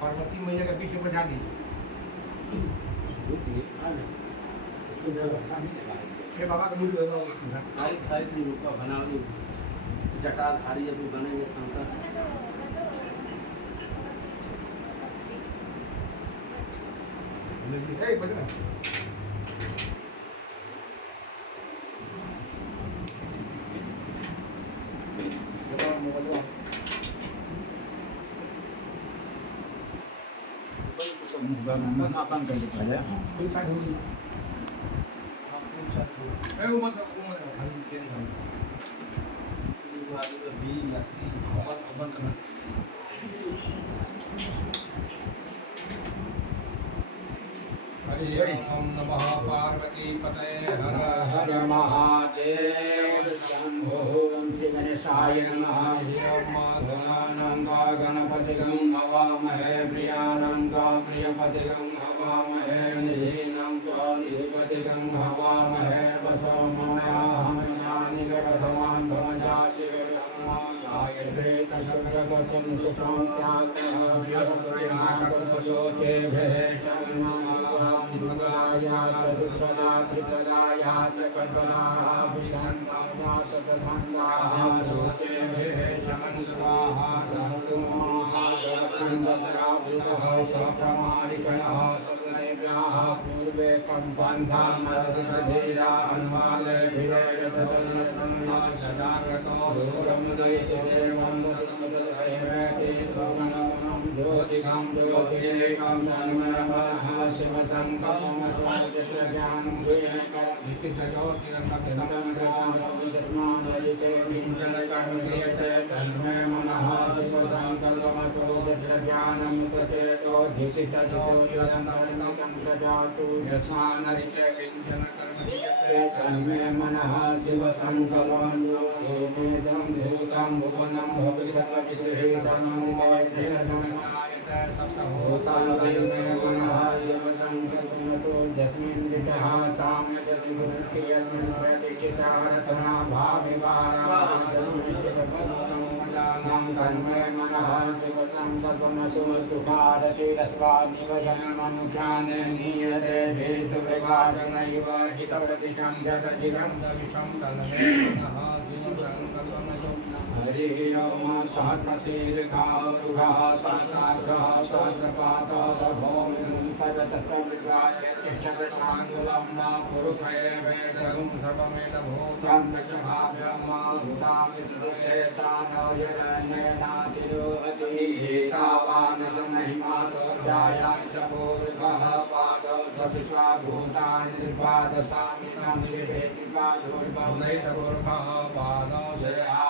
पार्वती मैया के पीछे बैठा दी। बाबा का मूर्ति खाली रूप का बना जटाधारी अभी बनेंगे Shankar. Abang kali ada. Hari ओम नमः पार्वती पतये हर हर महादेव शंभो श्री गणेशाय नमः। माधवानंदा गणपतिगं हवामहे प्रियानंदा प्रियपतिगं हवामहे निधीनंदा निधिपतिगं हवामहे वसो ममयाहमयानिगतवान् भवजा शिवधर्माय तशकगतं सुसंत्यागः भगवाया सदुसदा त्रिसदाया सकल्पनाः विधन्ताया सतधन्ताः सोचेभिः शमन्सुताः सहतुमाः सवत्सन्दसराभृतः सप्रमाणिकः सप्तनेभ्यः पूर्वे कम्पन्थामरतिधीरा हनुमालयभिरैरततन्नस्मन्ना सदागतो दूरमुदयति देवं तत्सदधैवेति सोमनमनं ज्योतिकां ज्योतिरेकं हनुमनमः शिवसङ्कल्पमस्वादित्यज्ञानं क्रियते तन्मे मनः शिवसङ्कल्पमतो ज्ञानं प्रचेतो धितितजोतिरन्तर्गतं प्रजातु यस्मानरिचे किञ्चन कर्म क्रियते तन्मे मनः शिवसङ्कल्पमतो सोमेदं भूतं भुवनं भविष्यद्विहितं सप्तभूतानि मनः शिवसङ्कल्पमतो यस्मिन् दिशः साम्यजति यस्मिन् प्रतिचितारतना भाविवारां तन्मे मनः शिवसङ्कल्पमतो सुखादतिरस्वानिवजनमनुख्यान् नीयते भेषुविभाजनैव हितप्रतिशं जतचिरं दविषं तन्मे मनः शिवसङ्कल्पमतो हरिः ओम सहस्रशीर्षावरुहः सहस्राक्षः सहस्रपादः भौमिं तदतत्त्वविद्वाचक्षसाङ्गुलं मा पुरुषये वेदगुं सर्वमेतभूतं दशभाव्यं मा भूतामित्रेतानयनेनातिरोहति एतावानसमहिमातोऽध्यायानि च पूर्वः पादोऽविश्वाभूतानि निर्वादशामिनं शिवेतिपादोर्भवनैतपूर्वः पादोऽशया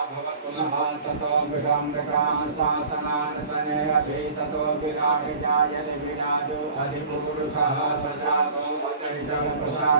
ततो विडम्बिकान् शासनानसने अधि ततो विराजजायते विराजो अधिपुरुषः सजातो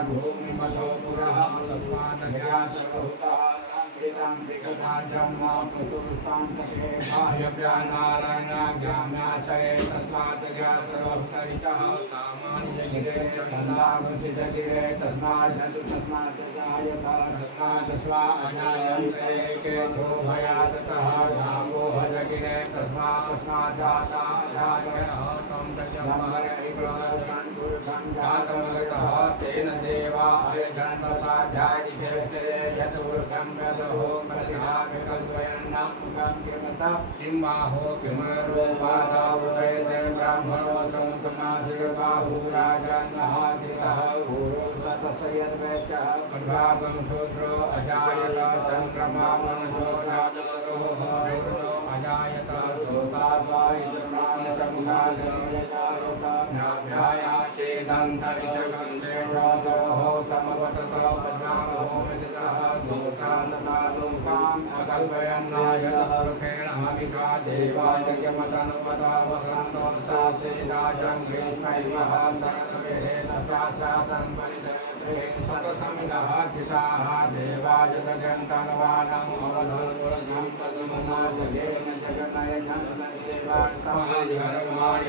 भूमिमतो पुरः तस्मादज्ञा सर्वभूतः संकृतं विगताजं मा पुरुषां तके बाह्यव्यानारायण ग्राम्याचये तस्मादज्ञा सर्वभूतरिचः सामान्यगिरे चन्दावसितगिरे तस्माद् तस्मादजायत तस्माद् स्वा अजायन्ते केशो भयातः रामो हजगिरे तस्मादाता जातः तं तजमहरैवसन्पुरुषं जातमगतः तेन देवा अयजन्मसाध्यादिदेवते यतुर्गं गतहो प्रतिभाविकल्पयन्नामुखं किमतः किं बाहो किमरूपादावुदयते ब्राह्मणो समसमाधिर्बाहुराजन्महादितः ऊरुतसयद्वैचः प्रभावं शूद्रो अजायत चन्द्रमा मनसो स्नातरो हरिर्नो अजायत सोताद्वायुसुरानचमुखादन्यजायताभ्यायासेदन्तरिचकं शेषोदोः समवततो पद्मामहो विदितः गोतान्दतालोकाम् अकल्पयन्नायतः रुखेण हविका देवायज्ञमतनुपता वसन्तो सासेदाजं ग्रीष्मैवः शरदविहेन प्राशासं परिजयते सतसमिदः किसाः देवाजगजन्तनवानम् अवधूर्गं तदमनाजगेन जगनयनं देवान्तमानि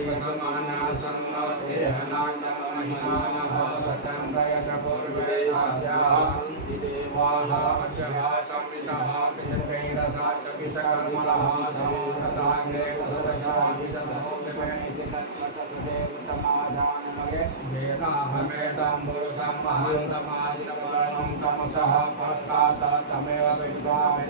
प्रथमानासन्नदेहनान्दमहिमानः सतं प्रयतपूर्वे सद्यासन्ति देवाः अद्यः संवितः पितृकैरसा च विषकर्मणः समागता परमेश्वरनिति तत्त्वतदेव तमाधानमगे वेदाहमेदं पुरुषं महान्तमादितमलं तमसः पश्चात् तमेव विद्वामिदम्